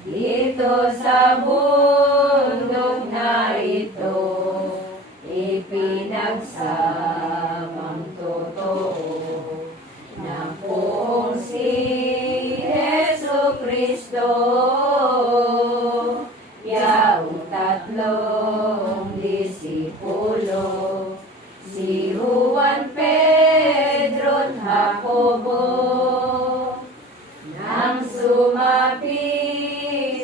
Dito sa bundok na ito, ipinagsamang totoo na poong si Jesucristo, yaong tatlong disipulo, si Juan, Pedro at Jacobo, nang sumapit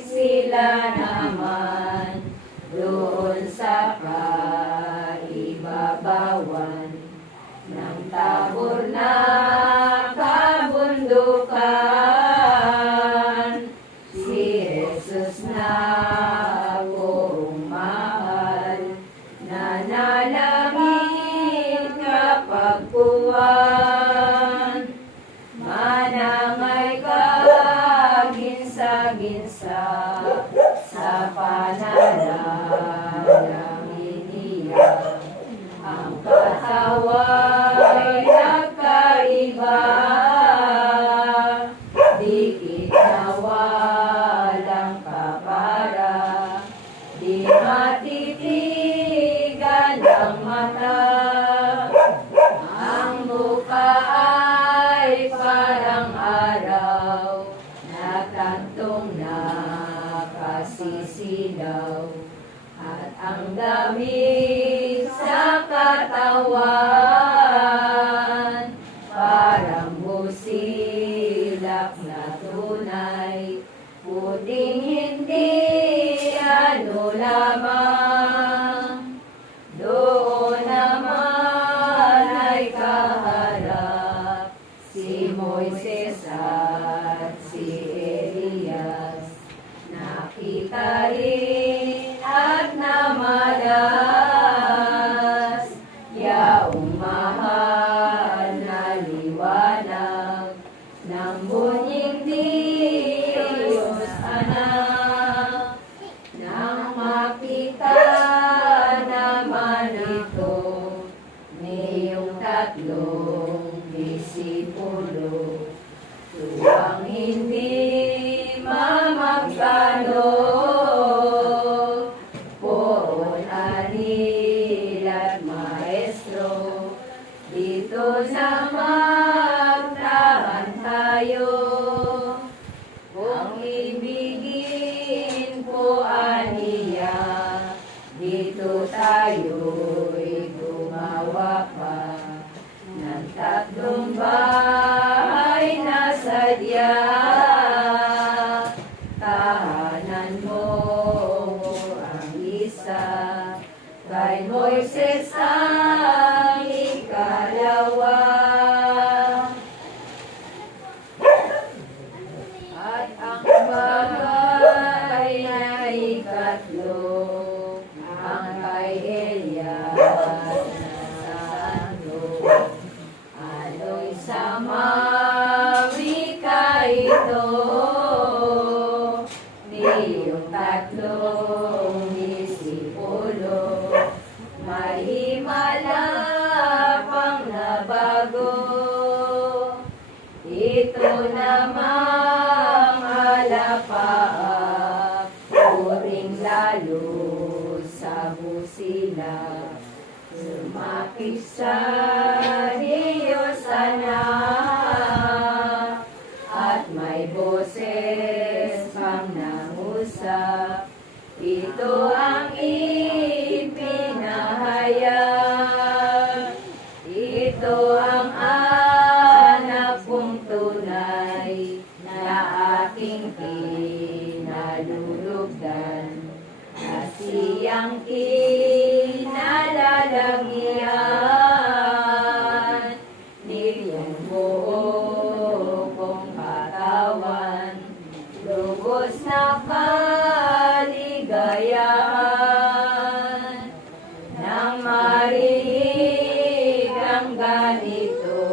sila naman doon sa kaibabawan ng Tabor na kabundukan. Si Jesus na poong mahal, nanalangin kapagpuan, manangay kaginsa-ginsa sa panalangin niya. Ang katawa'y nagkaiba, dikit na walang kapara, di matitigan ang mata. Ang mukha ay parang araw, nakantong nakasisilaw, at ang damit sa katawan parang busilak na tunay, puting hindi ano lamang. Doon naman ay kaharap si Moises at si Elias, nakita rin at namalas, yaong mahal na liwanag ng bunying Diyos Anak. Nang makita naman ito niyong tatlong disipulo, tuwang hindi mamagkano, poon anil at maestro, dito na magtahan tayo. Kung ibigin po aniya, dito tayo'y gumawa pa ng tatlong bahay na sadya. Tahanan mo ang isa, kay Moises ang ikalawa, at ang bahay na ikatlo, ang kay Elias na santo. Ano'y samawika ito, niyong tatlong disipulo, may himala pang nabago. Ito namang alapaap, puring lalo sa busila, sumapit sa Diyos Anak, at may boses pang nangusap. Ito ang ipinahayag, ito ang anak kong tunay, na aking pinalulugdan, na siyang kinalalagyan. Niyong buo kong katawan, lubos na kaligayahan, nang marinig ang ganito,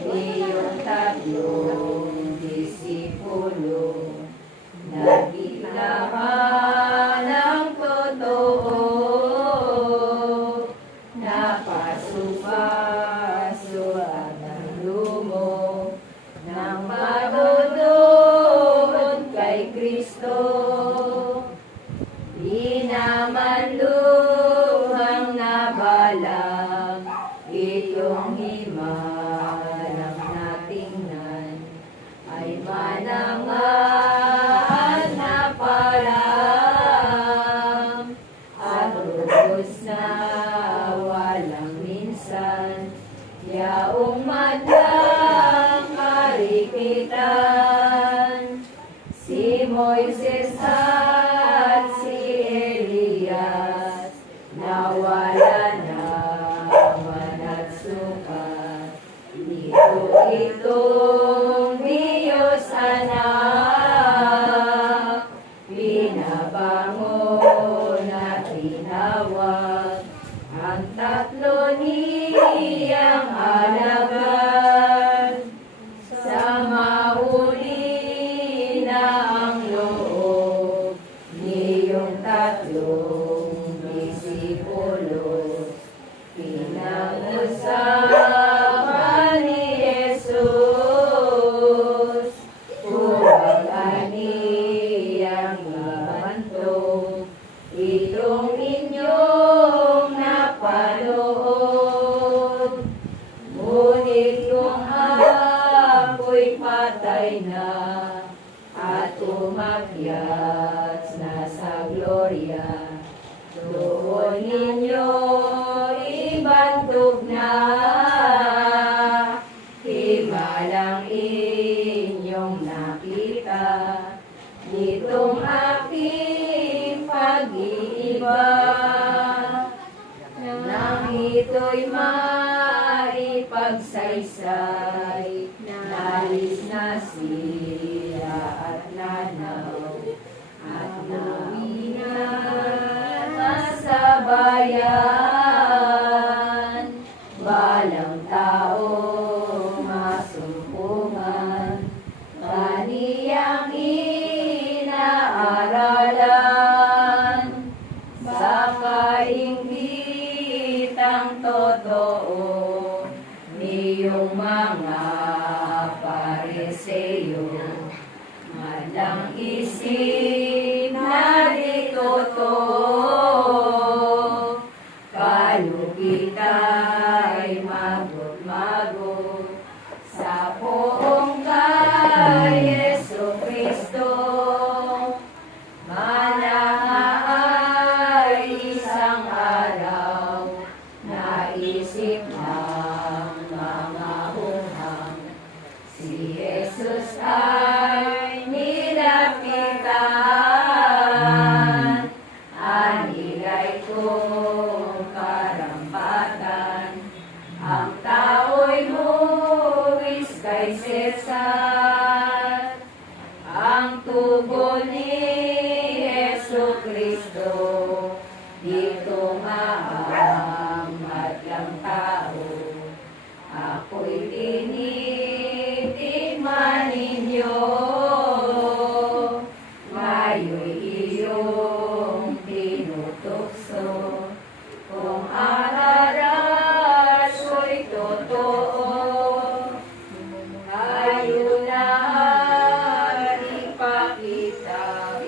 iyong tatlong disipulo, nagiglahan ang totoo, napasupaso at ang lumo, nang madudod kay Kristo. Di naman luhang nabalang itong himalang natingnan ay manangaan na parang at lubos na walang minsan yaong madlang karikitan. Si Moises at si Elias nawala naman at sukat. Itong Diyos anak, pinabangon at tinawag ang tatlo niyang alagad. Sa mahuli na ang loob niyong tatlong disipulo, pinag-usapan ni Jesus kung ang kaniyang ibantog itong inyong napanood. Ngunit kung ako'y patay na at umakyat na sa gloria, doon ninyo ibantog na himalang inyong nakita nitong aking pag-iiba. Nang ito'y maipagsaysay, nalis na sila at nanaw at nauwi na sa bayan. Balang tao masumpungan, kaniyang inaaralan. Sa kainggitang totoo niyong mga Pariseo, madang isip na di totoo, kalugitay magot-magot sa poong kay Yesu Kristo. Manangay isang araw, naisip ng mga hunghang, si Jesus ay nilapitan. Anilay kong karampatan, ang tao'y buwis kay Cesar. Ang tugon ni Yesu Kristo, dito maangat lang tao. Ako'y tinitikman ninyo, ngayo'y iyong tinutokso. Kung araras-o'y totoo, ngayon na ipakita,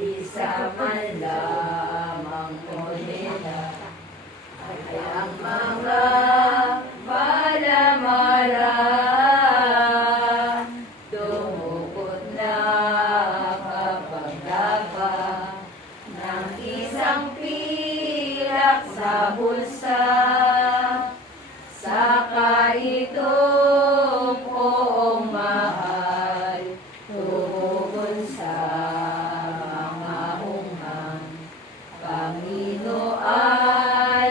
isa man lamang moneda, ay ang mga malamara. Dumukot na kapag daba ng isang pilak sa bulsa. Saka itong poong mahal, tugon sa mga hunghang, Panginoon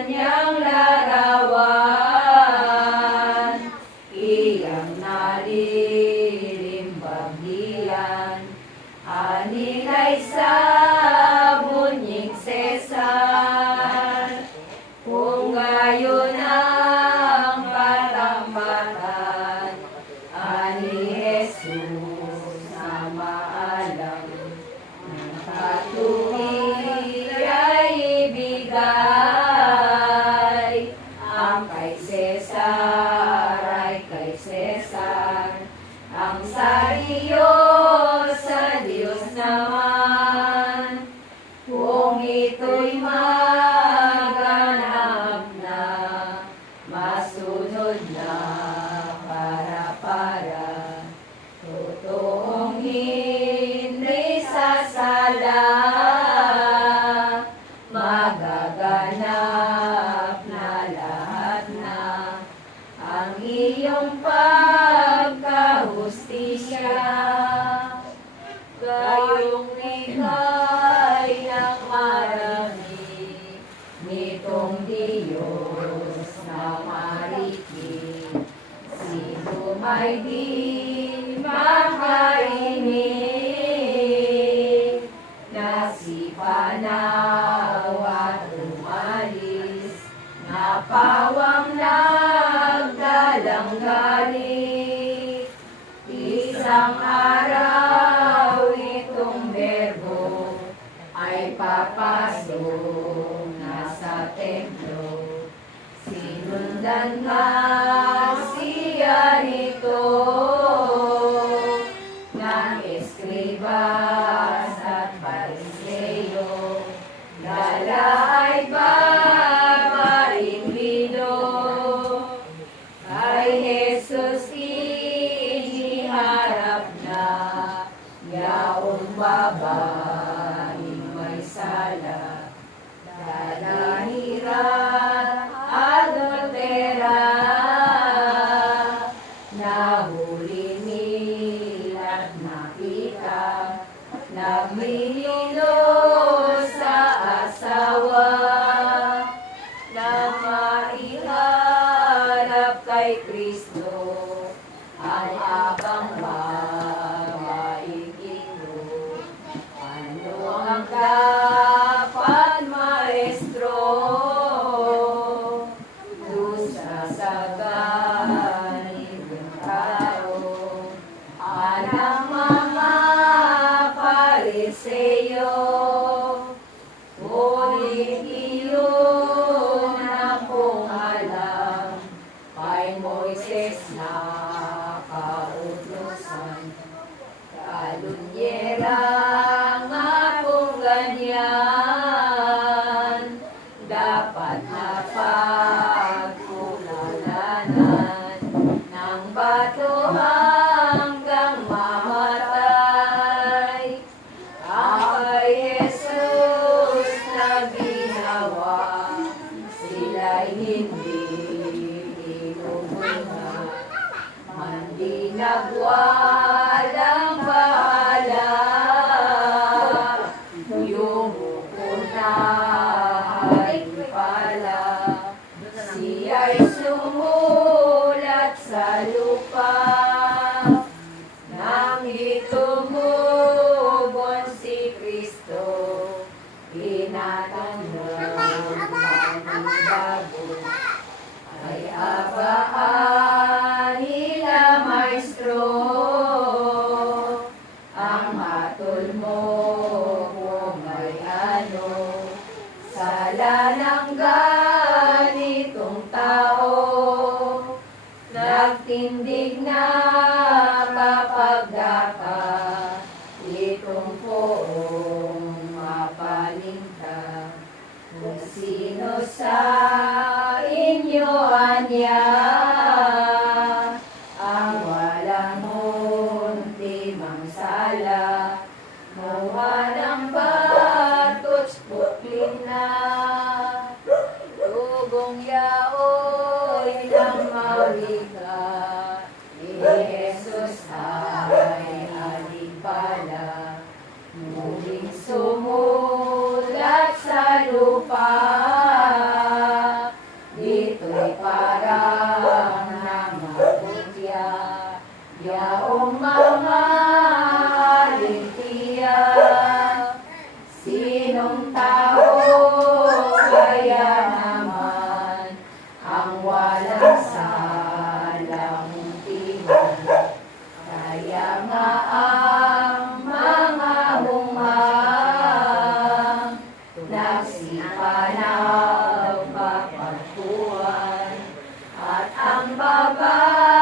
niyang larawan. Iyang nalilimbag diyan, anilay sa bunying Cesar. Kung gayon ang katampatan, ani Jesus na maalam, ng patuloy ay ibigay. Ang kay Cesar ay kay Cesar, ang sa Diyos na Kayong likay ng marami, nitong Diyos na marikit. Sino may di makaimik, nasipanaw at umalis, napawang nagdalang galit. Isang araw itong berbo ay papasok na sa templo. Sinundan nga siya nito ng eskribas at pariseo. Dala ay babaringlido, kay Jesus iniharap na, yaong babaeng may sala. Dalahiran adultera, nahuli nila't nakita, nagmililo sa asawa, na maiharap kay Kristo ang abang babaeng ito. Ano ang dapat, maestro? Dusa sa galing ng tao, anang mga pariseo. Ngunit iyon ang kung alam, kay Moises na kautusan. Kalunyera nga kung ganyan, dapat na pagkulalanan ng bato hanggang mamatay. Ang kay Jesus na ginawa, sila'y hindi inubunga, mandi nagwalang bahala. Yung unahay pala, siya'y sumulat sa lupa. Nang itumubon si Kristo, inatanong panibago, ay abaan nila, maestro. Ang hatol mo kung may ano, sala ng ganitong tao. Nagtindig na kapag dapat itong poong mapalinta. Kung sino sa inyo anya ang walang muntimang sala, mawa ng bato't putlin na. Tugong yaoy ng mawika, ni Jesus ay alipala. Muling sumulat sa lupa, dito'y parang namabutya, yaong mga